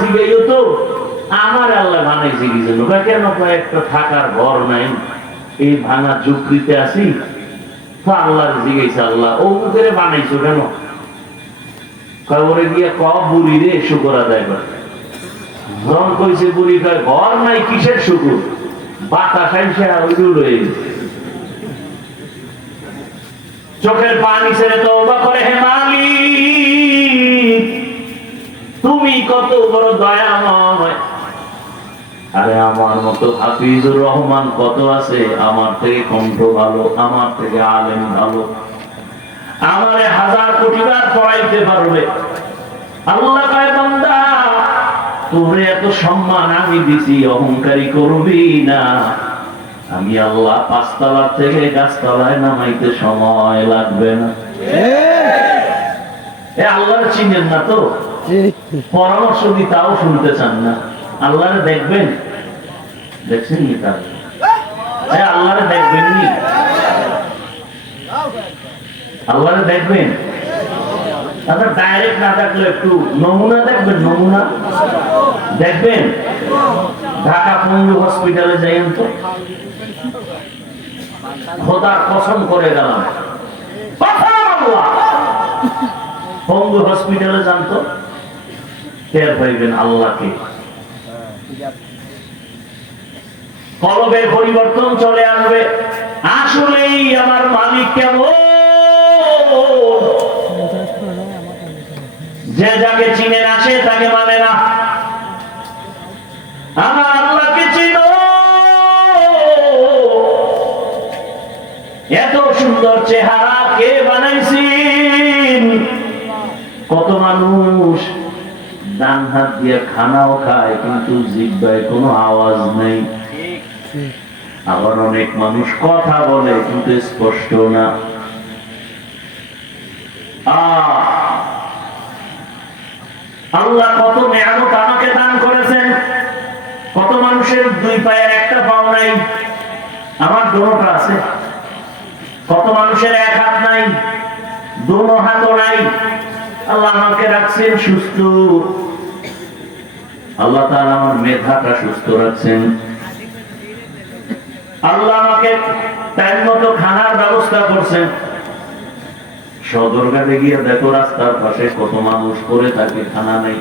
জিগাইও তো, আমার আল্লাহ কেন একটা থাকার ঘর নাই? এই ভাঙা ঝুঁকরিতে আছি, তো আল্লাহর জিগাইছে আল্লাহ, ও বানাইছো কেন? বুড়ি রে বুড়ি ঘর নাই, কিসের শুকুর? বাতাস চোখের পানি ছেড়ে তো করে, হে কত বড় দয়াময়। আরে আমার মতো হাফিজুর রহমান কত আছে? আমার থেকে কণ্ঠ ভালো আমার থেকে আলেম ভালো। আমারে হাজার কোটি বার পড়াইতে পারবে। আল্লাহ কয় বান্দা তোরে এত সম্মান আমি দিছি অহংকারী করবি না। আমি আল্লাহ পাঁচতলা থেকে গাছতলায় নামাইতে সময় লাগবে না। এ আল্লাহর চিনেন না তো? পরামর্শ দি, তাও শুনতে চান না। আল্লাহরে দেখবেন? দেখছেন নি তার আল্লাহরে দেখবেন নি। আল্লাহরে দেখবেন? আচ্ছা ডাইরেক্ট না দেখলে একটু নমুনা দেখবেন নমুনা? দেখবেন? ঢাকা পঙ্গু হসপিটালে যাইন তো। খোদার কসম করে গেলাম। পঙ্গু হসপিটালে যান তো। আল্লাহকে। কলবের পরিবর্তন চলে আসবে। আসলেই আমার মালিক কেমন? যে যাকে চিনে না, সে তাকে মানে না। আমার আল্লাহকে চিনো। এত সুন্দর চেহারা কে বানাইছেন? কত মানুষ ডান হাত দিয়ে খানাও খায়, কিন্তু জিব্বায় কোনো আওয়াজ নেই। আবার অনেক মানুষ কথা বলে, কিন্তু স্পষ্ট না। আল্লাহ কত আমাকে দান করেছেন। কত মানুষের দুই পায়ের একটা পাও নাই। আমার দোনোটা আছে। কত মানুষের এক হাত নাই। দোনো হাতও নাই। আল্লাহ আমাকে রাখছেন সুস্থ। আল্লাহ তাআলা আমার মেধাটা সুস্থ রাখছেন। আল্লাহ আমাকে টাইম মতো খানার ব্যবস্থা করছেন। সদরঘাটে গিয়ে দেখো রাস্তার পাশে কত মানুষ করে থাকে, খানা নেই।